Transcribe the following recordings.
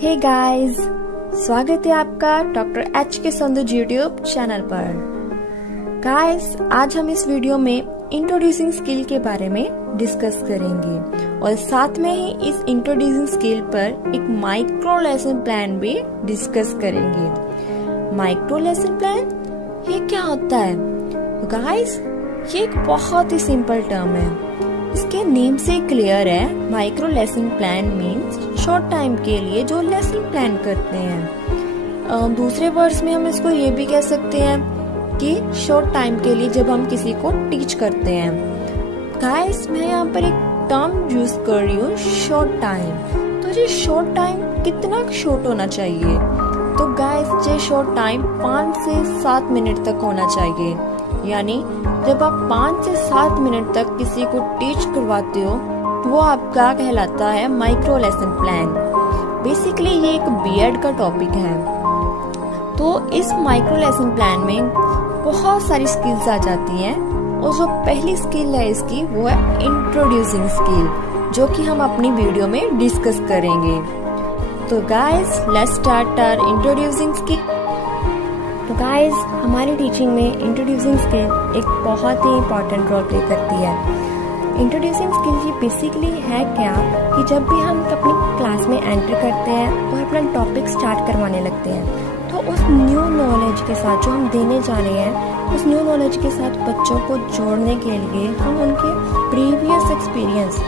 Hey guys, स्वागत है आपका डॉक्टर एच के संधू यूट्यूब चैनल पर। गाइस, आज हम इस वीडियो में इंट्रोड्यूसिंग स्किल के बारे में डिस्कस करेंगे और साथ में ही इस इंट्रोड्यूसिंग स्किल पर एक माइक्रो लेसन प्लान भी डिस्कस करेंगे। माइक्रो लेसन प्लान ये क्या होता है? गाइस, ये एक बहुत ही सिंपल टर्म है। इसके नेम से क्लियर है, micro lesson plan means short time के लिए जो लेसन प्लान करते हैं। दूसरे वर्ड्स में हम इसको ये भी कह सकते हैं कि शॉर्ट टाइम के लिए जब हम किसी को टीच करते हैं। गाइस, मैं यहाँ पर एक टर्म यूज कर रही हूँ, शॉर्ट टाइम। तो ये शॉर्ट टाइम कितना शॉर्ट होना चाहिए? तो गाइस, ये शॉर्ट टाइम 5 से 7 मिनट तक होना चाहिए। यानी जब आप 5 से 7 मिनट तक किसी को टीच करवाते हो वो आपका कहलाता है माइक्रो लेसन प्लान। बेसिकली ये एक बीएड का टॉपिक है। तो इस माइक्रो लेसन प्लान में बहुत सारी स्किल्स आ जाती हैं और जो पहली स्किल है इसकी वो है इंट्रोड्यूसिंग स्किल, जो कि हम अपनी वीडियो में डिस्कस करेंगे। तो guys, let's start our introducing skill. तो गाइस, हमारी टीचिंग में इंट्रोड्यूसिंग स्किल एक बहुत ही इम्पॉर्टेंट रोल प्ले करती है। इंट्रोड्यूसिंग स्किल ये बेसिकली है क्या कि जब भी हम अपनी क्लास में एंटर करते हैं और अपना टॉपिक स्टार्ट करवाने लगते हैं तो उस न्यू नॉलेज के साथ जो हम देने जा रहे हैं, उस न्यू नॉलेज के साथ बच्चों को जोड़ने के लिए हम उनके प्रीवियस एक्सपीरियंस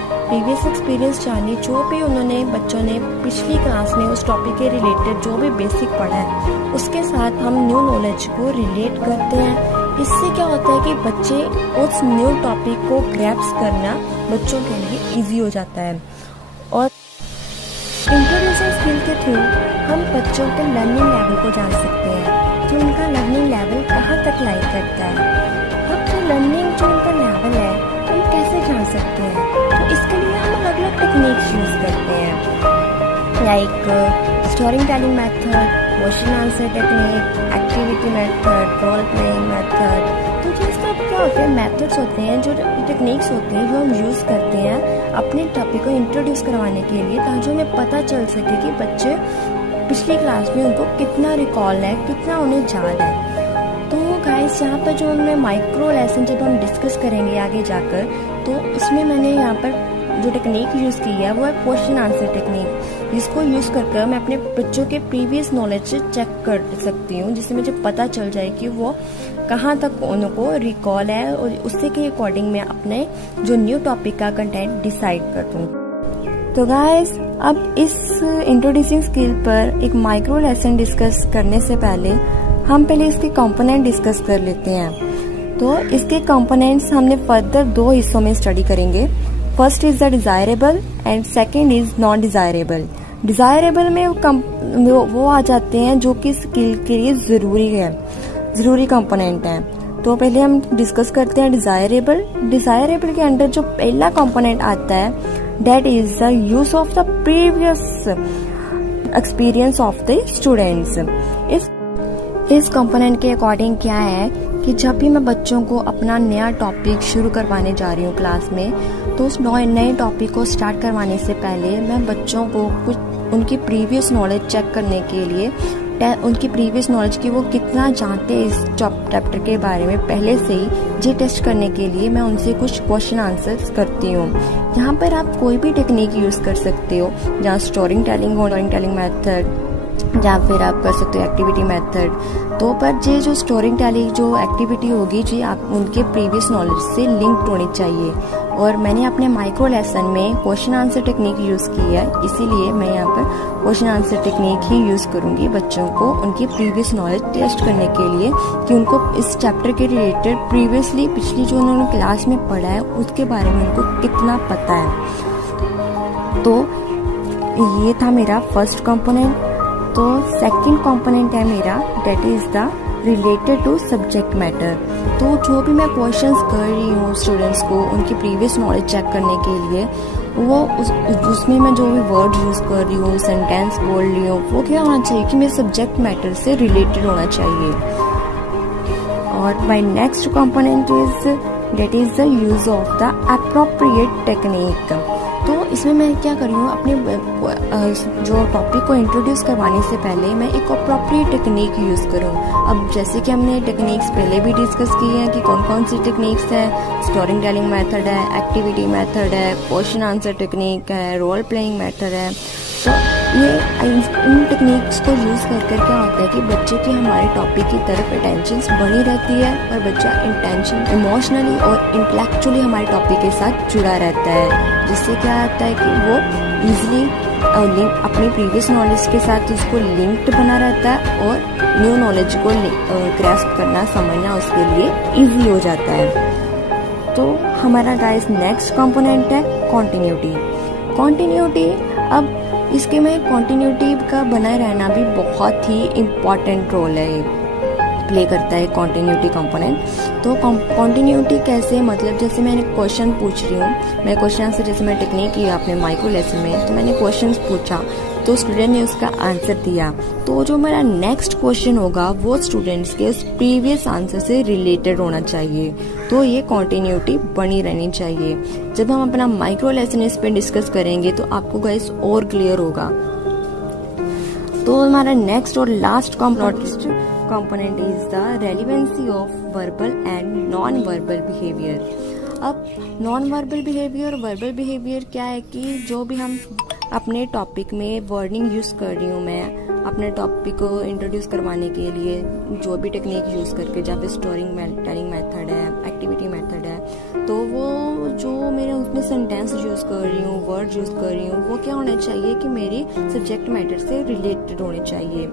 जानिए, जो भी उन्होंने बच्चों ने पिछली क्लास में उस टॉपिक के रिलेटेड जो भी बेसिक पढ़ा है उसके साथ हम न्यू नॉलेज को रिलेट करते हैं। इससे क्या होता है कि बच्चे उस न्यू टॉपिक को ग्रैप्स करना बच्चों के लिए इजी हो जाता है। और इंट्रोड्यूसिंग स्किल के थ्रू हम बच्चों के लर्निंग लेवल को जान सकते हैं कि उनका लर्निंग लेवल कहाँ तक लाइक करता है। अब जो लर्निंग जो उनका लेवल है हम कैसे जान सकते हैं? तो इसके लिए हम अलग अलग टेक्निक्स यूज करते हैं, like story telling method, question answer technique, activity method, role playing method. तो ये सब क्या होते हैं? मेथड्स होते हैं, जो टेक्निक्स होते हैं जो हम यूज़ करते हैं अपने टॉपिक को इंट्रोड्यूस करवाने के लिए, ताकि हमें पता चल सके कि बच्चे पिछली क्लास में उनको कितना रिकॉल है, कितना उन्हें याद है। तो गाइस, यहाँ पर जो हमने माइक्रो लेसन जब हम डिस्कस करेंगे आगे जाकर, तो उसमें मैंने यहाँ पर जो टेक्निक यूज़ की है वो है क्वेश्चन आंसर टेक्निक, जिसको यूज़ करके मैं अपने बच्चों के प्रीवियस नॉलेज से चेक कर सकती हूँ, जिससे मुझे पता चल जाए कि वो कहाँ तक उनको रिकॉल है और उससे के अकॉर्डिंग मैं अपने जो न्यू टॉपिक का कंटेंट डिसाइड कर दूँ। तो गाइस, अब इस इंट्रोड्यूसिंग स्किल पर एक माइक्रो लेसन डिस्कस करने से पहले हम पहले इसके कंपोनेंट डिस्कस कर लेते हैं। तो इसके कंपोनेंट्स हमने फर्दर 2 हिस्सों में स्टडी करेंगे। First is the desirable and second is non desirable. Desirable में वो आ जाते हैं जो कि स्किल के लिए ज़रूरी कंपोनेंट हैं। तो पहले हम डिस्कस करते हैं डिजायरेबल। डिजायरेबल के अंदर जो पहला कंपोनेंट आता है that is the use of the previous experience of the students. इस कंपोनेंट के अकॉर्डिंग क्या है कि जब भी मैं बच्चों को अपना नया टॉपिक शुरू करवाने जा रही हूँ क्लास में, तो उस नए टॉपिक को स्टार्ट करवाने से पहले मैं बच्चों को कुछ उनकी प्रीवियस नॉलेज चेक करने के लिए, उनकी प्रीवियस नॉलेज की वो कितना जानते हैं इस चैप्टर के बारे में पहले से ही, ये टेस्ट करने के लिए मैं उनसे कुछ क्वेश्चन आंसर्स करती हूँ। यहाँ पर आप कोई भी टेक्निक यूज़ कर सकते हो, जहाँ स्टोरी टेलिंग मेथड, या फिर आप कर सकते हो एक्टिविटी मेथड। तो पर ये जो स्टोरी टेलिंग जो एक्टिविटी होगी जी आप उनके प्रीवियस नॉलेज से लिंक्ड होनी चाहिए। और मैंने अपने माइक्रो लेसन में क्वेश्चन आंसर टेक्निक यूज़ की है, इसीलिए मैं यहाँ पर क्वेश्चन आंसर टेक्निक ही यूज़ करूँगी बच्चों को उनकी प्रीवियस नॉलेज टेस्ट करने के लिए कि उनको इस चैप्टर के रिलेटेड प्रीवियसली पिछली जो उन्होंने क्लास में पढ़ा है उसके बारे में उनको कितना पता है। तो ये था मेरा फर्स्ट कंपोनेंट। तो सेकंड कंपोनेंट है मेरा that is the related to subject matter. तो जो भी मैं क्वेश्चंस कर रही हूँ स्टूडेंट्स को उनकी प्रीवियस नॉलेज चेक करने के लिए, वो उसमें मैं जो भी वर्ड यूज़ कर रही हूँ, सेंटेंस बोल रही हूँ, वो क्या होना चाहिए कि मेरे सब्जेक्ट मैटर से रिलेटेड होना चाहिए। और my next component is that is the use of the appropriate technique. तो इसमें मैं क्या कर रही हूँ, अपने जो टॉपिक को इंट्रोड्यूस करवाने से पहले मैं एक अप्रोप्रिएट टेक्निक यूज़ करूँ। अब जैसे कि हमने टेक्निक्स पहले भी डिस्कस की हैं कि कौन कौन सी टेक्निक्स है, स्टोरी टेलिंग मेथड है, एक्टिविटी मेथड है, क्वेश्चन आंसर टेक्निक है, रोल प्लेइंग मेथड है। तो ये इन टेक्निक्स को यूज़ कर कर क्या होता है कि बच्चे की हमारे टॉपिक की तरफ अटेंशन बनी रहती है और बच्चा इमोशनली और इंटेलेक्चुअली हमारे टॉपिक के साथ जुड़ा रहता है, जिससे क्या होता है कि वो ईजिली अपनी प्रीवियस नॉलेज के साथ उसको लिंक्ड बना रहता है और न्यू नॉलेज को ग्रैस्प करना, समझना उसके लिए ईजी हो जाता है। तो हमारा गाइस नेक्स्ट कंपोनेंट है कॉन्टिन्यूटी। कॉन्टिन्यूटी, अब इसके में कॉन्टिन्यूटी का बनाए रहना भी बहुत ही इम्पॉर्टेंट रोल है, प्ले करता है कॉन्टिन्यूटी कंपोनेंट। तो कॉन्टिन्यूटी कैसे, मतलब जैसे मैंने क्वेश्चन पूछ रही हूँ, मैं क्वेश्चन आंसर जैसे मैं टेक्निक की आपने माइक्रो लेसन में, तो मैंने क्वेश्चन पूछा तो स्टूडेंट ने उसका आंसर दिया, तो जो मेरा नेक्स्ट क्वेश्चन होगा वो स्टूडेंट्स के उस प्रीवियस आंसर से रिलेटेड होना चाहिए। तो ये कॉन्टिन्यूटी बनी रहनी चाहिए। जब हम अपना माइक्रो लेसन इस पे डिस्कस करेंगे तो आपको गाइस और क्लियर होगा। तो हमारा नेक्स्ट और last component is the relevancy of verbal and non-verbal behavior। अब non-verbal behavior और verbal behavior क्या है कि जो भी हम अपने टॉपिक में वर्डिंग यूज़ कर रही हूँ, मैं अपने टॉपिक को इंट्रोड्यूस करवाने के लिए जो भी टेक्निक यूज़ करके, जहाँ पे स्टोरी टेलिंग मेथड है, एक्टिविटी मेथड है, तो वो जो मेरे उसमें सेंटेंस यूज़ कर रही हूँ, वर्ड यूज़ कर रही हूँ, वो क्या होने चाहिए कि मेरी सब्जेक्ट मैटर से रिलेटेड होने चाहिए।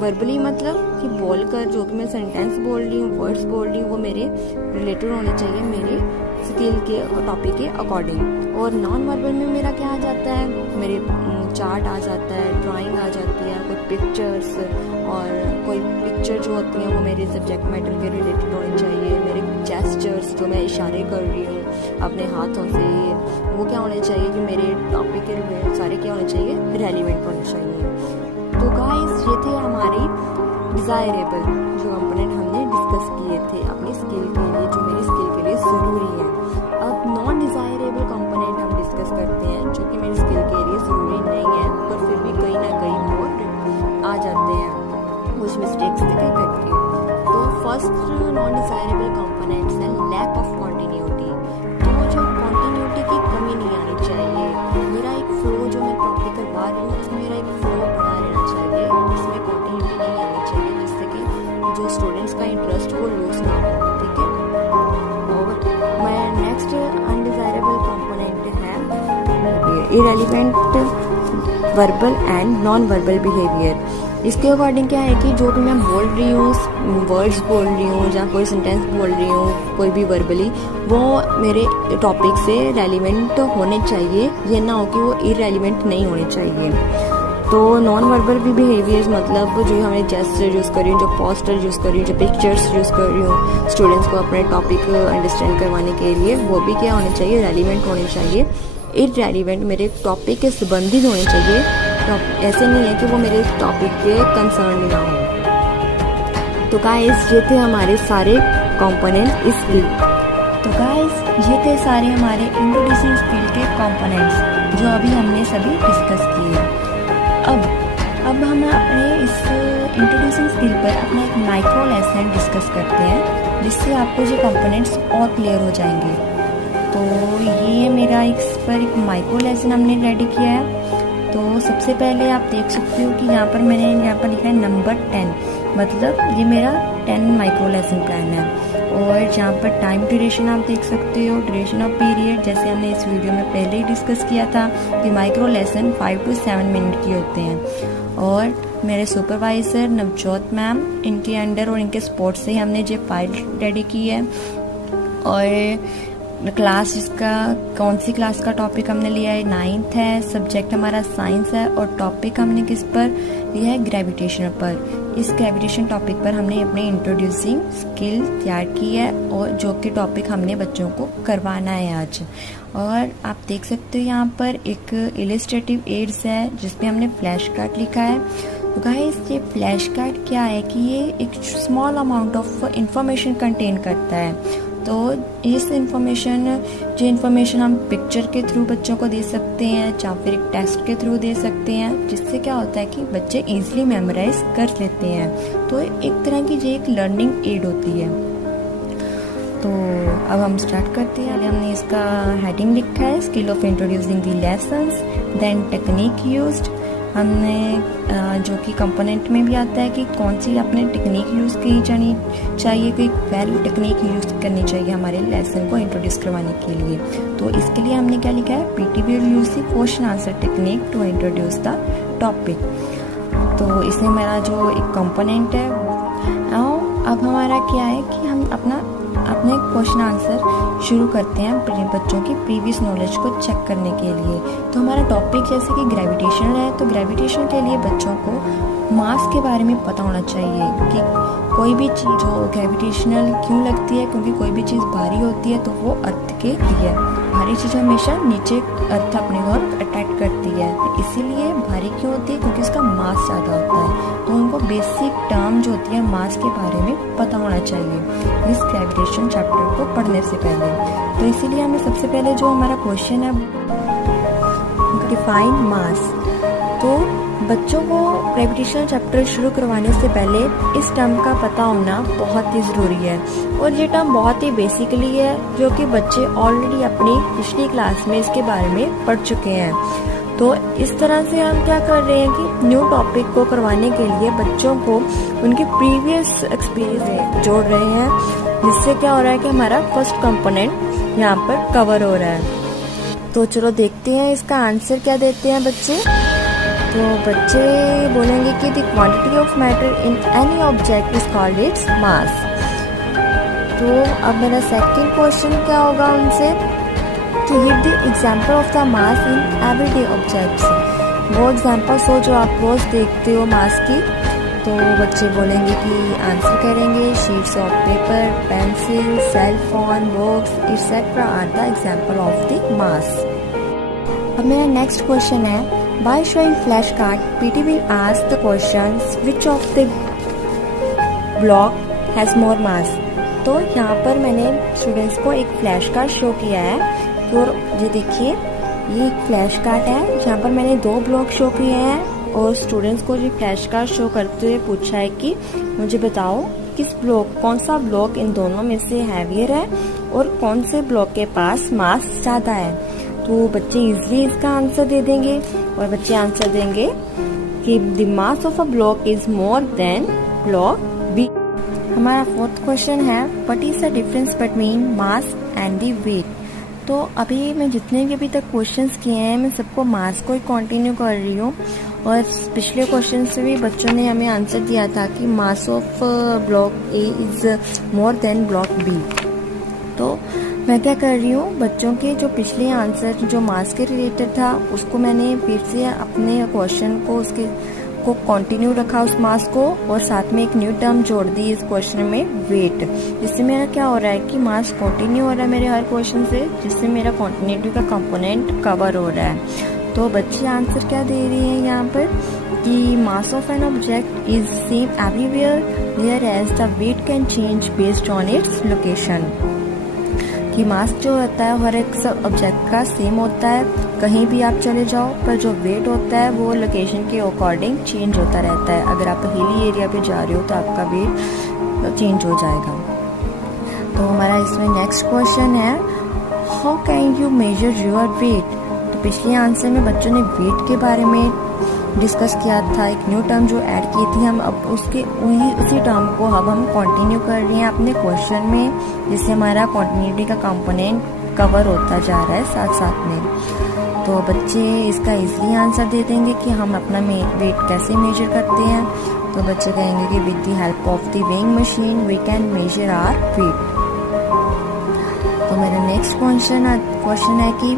वर्बली मतलब कि बोलकर जो भी मैं सेंटेंस बोल रही हूँ, वर्ड्स बोल रही हूँ, वो मेरे रिलेटेड होने चाहिए मेरे स्किल के और टॉपिक के अकॉर्डिंग। और नॉन वर्बल में मेरा क्या आ जाता है, मेरे चार्ट आ जाता है, ड्राइंग आ जाती है, कोई पिक्चर्स, और कोई पिक्चर जो होती हैं वो मेरे सब्जेक्ट मैटर के रिलेटेड होनी चाहिए। मेरे जेस्चर्स जो मैं इशारे कर रही हूँ अपने हाथों से, वो क्या होने चाहिए कि मेरे टॉपिक के रिलेटेड सारे क्या होने चाहिए, रेलिवेंट होने चाहिए। तो गाइस ये थे हमारी डिज़ायरेबल जो कंपोनेंट हमने डिस्कस किए थे अपनी स्किल के लिए, जो मेरी स्किल के लिए ज़रूरी है। अब नॉन डिज़ायरेबल कंपोनेंट हम डिस्कस करते हैं जो कि मेरी स्किल के लिए ज़रूरी नहीं है, पर फिर भी कहीं ना कहीं वो आ जाते हैं कुछ मिस्टेक्स करके। तो फर्स्ट नॉन डिज़ायरेबल कंपोनेंट्स है लैक ऑफ कॉन्टिन्यूटी। तो जो कॉन्टिन्यूटी की कमी नहीं आनी चाहिए, मेरा एक फ्लो जो मैं टॉपिक करवा रही हूँ उसमें मेरा एक फ्लो बना रहना चाहिए, इसमें कॉन्टिन्यूटी नहीं आनी चाहिए, जिससे कि जो स्टूडेंट्स का इंटरेस्ट वो लूज ना हो। ठीक है, और मैं नेक्स्ट अनडिजायरेबल कंपोनेंट है irrelevant verbal and non verbal behaviour. इसके अकॉर्डिंग क्या है कि जो भी मैं बोल रही हूँ, वर्ड्स बोल रही हूँ या कोई सेंटेंस बोल रही हूँ, कोई भी वर्बली, वो मेरे टॉपिक से रेलिवेंट होने चाहिए, ये ना हो कि वो इरेलीवेंट नहीं होने चाहिए। तो नॉन वर्बल भी बिहेवियर्स मतलब जो हमें जेस्चर यूज़ कर रही हूँ, जो पोस्टर यूज़ कर रही हूँ, जो पिक्चर्स यूज़ कर रही हूँ स्टूडेंट्स को अपने टॉपिक अंडरस्टैंड करवाने के लिए, वो भी क्या होने चाहिए, रेलिवेंट होने चाहिए। इरेलीवेंट मेरे टॉपिक के संबंधित होने चाहिए, ऐसे नहीं है कि वो मेरे टॉपिक के कंसर्न ना हो। तो गाइस ये थे हमारे सारे कंपोनेंट स्किल। तो गाइस ये थे सारे हमारे इंट्रोड्यूसिंग स्किल के कंपोनेंट्स जो अभी हमने सभी डिस्कस किए। अब हम अपने इस इंट्रोड्यूसिंग स्किल पर अपना एक माइक्रो लेसन डिस्कस करते हैं, जिससे आपको जो कंपोनेंट्स और क्लियर हो जाएंगे। तो ये मेरा इस पर एक माइक्रो लेसन हमने रेडी किया है। तो सबसे पहले आप देख सकते हो कि यहाँ पर मैंने यहाँ पर लिखा है नंबर 10, मतलब ये मेरा 10 माइक्रो लेसन प्लान है। और यहाँ पर टाइम ड्यूरेशन आप देख सकते हो, ड्यूरेशन ऑफ पीरियड, जैसे हमने इस वीडियो में पहले ही डिस्कस किया था कि माइक्रो लेसन 5 to 7 मिनट की होते हैं। और मेरे सुपरवाइज़र नवजोत मैम, इनके अंडर और इनके सपोर्ट से हमने ये फाइल रेडी की है। और क्लास इसका कौन सी क्लास का टॉपिक हमने लिया है, 9th है, सब्जेक्ट हमारा साइंस है, और टॉपिक हमने किस पर लिया है, ग्रेविटेशन पर। इस ग्रेविटेशन टॉपिक पर हमने अपने इंट्रोड्यूसिंग स्किल तैयार की है, और जो कि टॉपिक हमने बच्चों को करवाना है आज। और आप देख सकते हो यहाँ पर एक इलिस्ट्रेटिव एड्स है जिसमें हमने फ्लैश कार्ड लिखा है। तो गाइस ये फ्लैश कार्ड क्या है कि ये एक small amount of information contain करता है। तो इस जो इन्फॉर्मेशन हम पिक्चर के थ्रू बच्चों को दे सकते हैं या फिर एक टेक्स्ट के थ्रू दे सकते हैं, जिससे क्या होता है कि बच्चे इजीली मेमोराइज कर लेते हैं। तो एक तरह की ये एक लर्निंग एड होती है। तो अब हम स्टार्ट करते हैं। हमने इसका हेडिंग लिखा है skill of introducing the lessons, then technique used. हमने जो कि कंपोनेंट में भी आता है कि कौन सी अपने टेक्निक यूज़ की जानी चाहिए, कोई वैल्यू टेक्निक यूज़ करनी चाहिए हमारे लेसन को इंट्रोड्यूस करवाने के लिए। तो इसके लिए हमने क्या लिखा है, PT will use the question answer technique to introduce the topic. तो इसमें मेरा जो एक कंपोनेंट है, अब हमारा क्या है कि हम अपने क्वेश्चन आंसर शुरू करते हैं बच्चों की प्रीवियस नॉलेज को चेक करने के लिए। तो हमारा टॉपिक जैसे कि ग्रेविटेशन है, तो ग्रेविटेशन के लिए बच्चों को मास के बारे में पता होना चाहिए कि कोई भी चीज़ जो ग्रेविटेशनल क्यों लगती है, क्योंकि कोई भी चीज़ भारी होती है तो वो अर्थ के लिए, भारी चीज़ हमेशा नीचे अर्थ अपनी ओर अट्रैक्ट करती है, इसीलिए भारी क्यों होती है, क्योंकि उसका मास ज़्यादा होता है। तो उनको बेसिक टर्म जो होती है मास के बारे में पता होना चाहिए इस ग्रेविटेशन चैप्टर को पढ़ने से पहले। तो इसीलिए हमें सबसे पहले जो हमारा क्वेश्चन है, डिफाइन मास। तो बच्चों को ग्रेविटेशनल चैप्टर शुरू करवाने से पहले इस टर्म का पता होना बहुत ही ज़रूरी है, और ये टर्म बहुत ही बेसिकली है जो कि बच्चे ऑलरेडी अपनी पिछली क्लास में इसके बारे में पढ़ चुके हैं। तो इस तरह से हम क्या कर रहे हैं कि न्यू टॉपिक को करवाने के लिए बच्चों को उनके प्रीवियस एक्सपीरियंस जोड़ रहे हैं, जिससे क्या हो रहा है कि हमारा फर्स्ट कंपोनेंट यहाँ पर कवर हो रहा है। तो चलो देखते हैं इसका आंसर क्या देते हैं बच्चे। तो बच्चे बोलेंगे कि the quantity of matter in any object is called its mass. तो अब मेरा सेकंड क्वेश्चन क्या होगा उनसे, to give the example of the mass in everyday objects. वो एग्जांपल्स हो जो आप रोज देखते हो मास की। तो बच्चे बोलेंगे कि आंसर करेंगे sheets of paper, pencil, cell phone, books etcetera are the example of the mass. अब मेरा नेक्स्ट क्वेश्चन है, by showing flashcard, PT will ask the questions which of the block has more mass। तो यहाँ पर मैंने students को एक flash card show किया है, और ये देखिए ये एक फ्लैश कार्ड है, यहाँ पर मैंने 2 ब्लॉक शो किए हैं, और स्टूडेंट्स को ये फ्लैश कार्ड शो करते हुए पूछा है कि मुझे बताओ कौन सा ब्लॉक इन दोनों में से हैवियर है और कौन से ब्लॉक के पास मास ज़्यादा है। तो बच्चे इजीली इसका आंसर दे देंगे, और बच्चे आंसर देंगे कि the mass of a block is more than block B. हमारा फोर्थ क्वेश्चन है, what is the difference between mass and the weight. तो अभी मैं जितने भी अभी तक क्वेश्चंस किए हैं, मैं सबको मास को ही कंटिन्यू कर रही हूँ, और पिछले क्वेश्चन से भी बच्चों ने हमें आंसर दिया था कि mass of block A is more than block B. तो मैं क्या कर रही हूँ, बच्चों के जो पिछले आंसर जो मास के रिलेटेड था उसको मैंने फिर से अपने क्वेश्चन को को कंटिन्यू रखा उस मास को, और साथ में एक न्यू टर्म जोड़ दी इस क्वेश्चन में, वेट। जिससे मेरा क्या हो रहा है कि मास कंटिन्यू हो रहा है मेरे हर क्वेश्चन से, जिससे मेरा कॉन्टिन्यूटी का कंपोनेंट कवर हो रहा है। तो बच्चे आंसर क्या दे रही हैं यहाँ पर कि mass of an object is same everywhere whereas the weight can change based on its location. कि मास जो होता है हर एक सब ऑब्जेक्ट का सेम होता है, कहीं भी आप चले जाओ, पर जो वेट होता है वो लोकेशन के अकॉर्डिंग चेंज होता रहता है। अगर आप हिली एरिया पे जा रहे हो तो आपका वेट चेंज हो जाएगा। तो हमारा इसमें नेक्स्ट क्वेश्चन है, how can you major your weight. तो पिछले आंसर में बच्चों ने वेट के बारे में डिस्कस किया था, एक न्यू टर्म जो ऐड की थी, हम अब उसी टर्म को अब हम कंटिन्यू कर रहे हैं अपने क्वेश्चन में, जिससे हमारा कंटिन्यूटी का कंपोनेंट कवर होता जा रहा है साथ साथ में। तो बच्चे इसका इजीली आंसर दे देंगे कि हम अपना वेट कैसे मेजर करते हैं। तो बच्चे कहेंगे कि with the help of the weighing machine we can measure our weight. तो मेरा नेक्स्ट क्वेश्चन है कि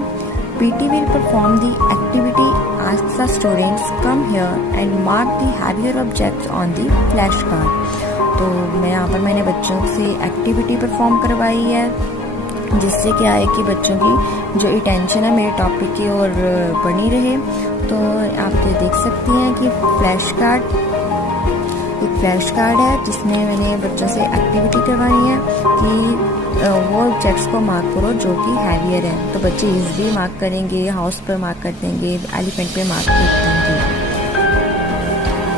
PT will perform the activity, asks the students come here and mark the heavier objects on the flashcard। तो मैंने बच्चों से activity perform करवाई है, जिससे क्या है कि बच्चों की जो अटेंशन है मेरे टॉपिक की ओर बनी रहे। तो आप ये देख सकती हैं कि फ्लैश कार्ड एक फ्लैश कार्ड है जिसमें मैंने बच्चों से एक्टिविटी करवानी है कि वो ऑब्जेक्ट्स को मार्क करो जो कि हैवियर है। तो बच्चे इजीली मार्क करेंगे, हाउस पर मार्क कर देंगे, एलिफेंट पे मार्क कर देंगे।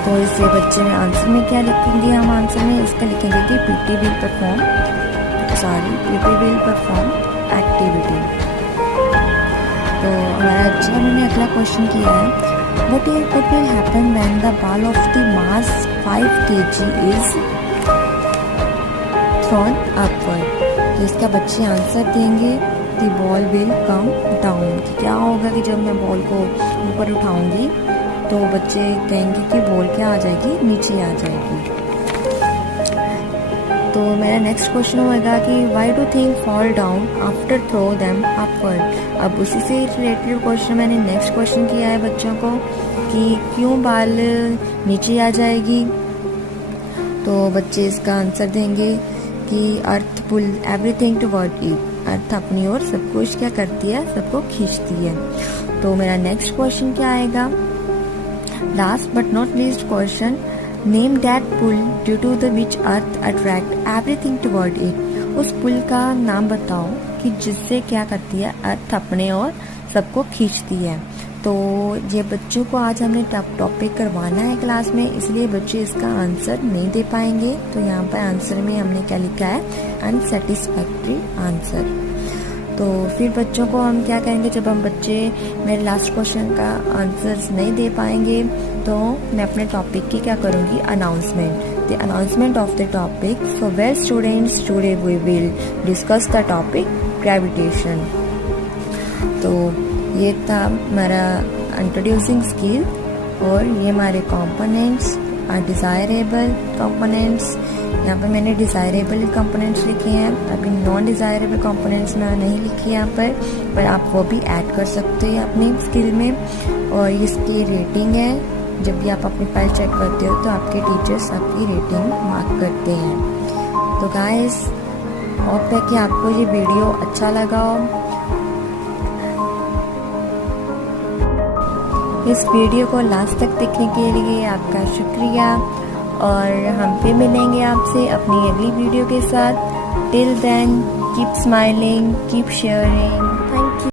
तो इससे बच्चे में आंसर में क्या लिखेंगे, हम आंसर में इसका लिखेंगे कि पीटी विल परफॉर्म एक्टिविटी। तो हमारा अच्छा उन्होंने अगला क्वेश्चन किया है, what will happen when the ball of the mass 5 kg is thrown upward। तो इसका बच्चे आंसर देंगे कि बॉल विल कम डाउन, कि क्या होगा कि जब मैं बॉल को ऊपर उठाऊंगी तो बच्चे कहेंगे कि बॉल क्या आ जाएगी, नीचे आ जाएगी। तो मेरा नेक्स्ट क्वेश्चन होगा कि why do things fall down after throw them upward. अब उसी से रिलेटेड क्वेश्चन मैंने नेक्स्ट क्वेश्चन किया है बच्चों को कि क्यों बॉल नीचे आ जाएगी। तो बच्चे इसका आंसर देंगे कि अर्थ पुल एवरीथिंग टुवर्ड इट, अर्थ अपनी ओर सब कुछ क्या करती है, सबको खींचती है। तो मेरा नेक्स्ट क्वेश्चन क्या आएगा, last but not least question, name that pull due to the which earth attract everything toward it. उस पुल का नाम बताओ कि जिससे क्या करती है, अर्थ अपने ओर सबको खींचती है। तो ये बच्चों को आज हमने टॉपिक करवाना है क्लास में, इसलिए बच्चे इसका आंसर नहीं दे पाएंगे। तो यहाँ पर आंसर में हमने क्या लिखा है, अनसेटिस्फैक्ट्री आंसर। तो फिर बच्चों को हम क्या करेंगे, जब हम बच्चे मेरे लास्ट क्वेश्चन का आंसर्स नहीं दे पाएंगे तो मैं अपने टॉपिक की क्या करूँगी, announcement, the announcement of the topic. So well students, today we will discuss the topic gravitation. तो ये था हमारा इंट्रोड्यूसिंग स्किल, और ये हमारे कंपोनेंट्स आर डिज़ायरेबल कंपोनेंट्स। यहाँ पर मैंने डिज़ायरेबल कंपोनेंट्स लिखे हैं, अभी नॉन डिज़ायरेबल कंपोनेंट्स मैं नहीं लिखी यहाँ पर आप वो भी ऐड कर सकते हैं अपनी स्किल में। और इसकी रेटिंग है, जब भी आप अपनी फाइल चेक करते हो तो आपके टीचर्स आपकी रेटिंग मार्क करते हैं। तो गाइस, होप है कि आपको ये वीडियो अच्छा लगा हो। इस वीडियो को लास्ट तक देखने के लिए आपका शुक्रिया, और हम फिर मिलेंगे आपसे अपनी अगली वीडियो के साथ। Till then keep smiling, keep sharing.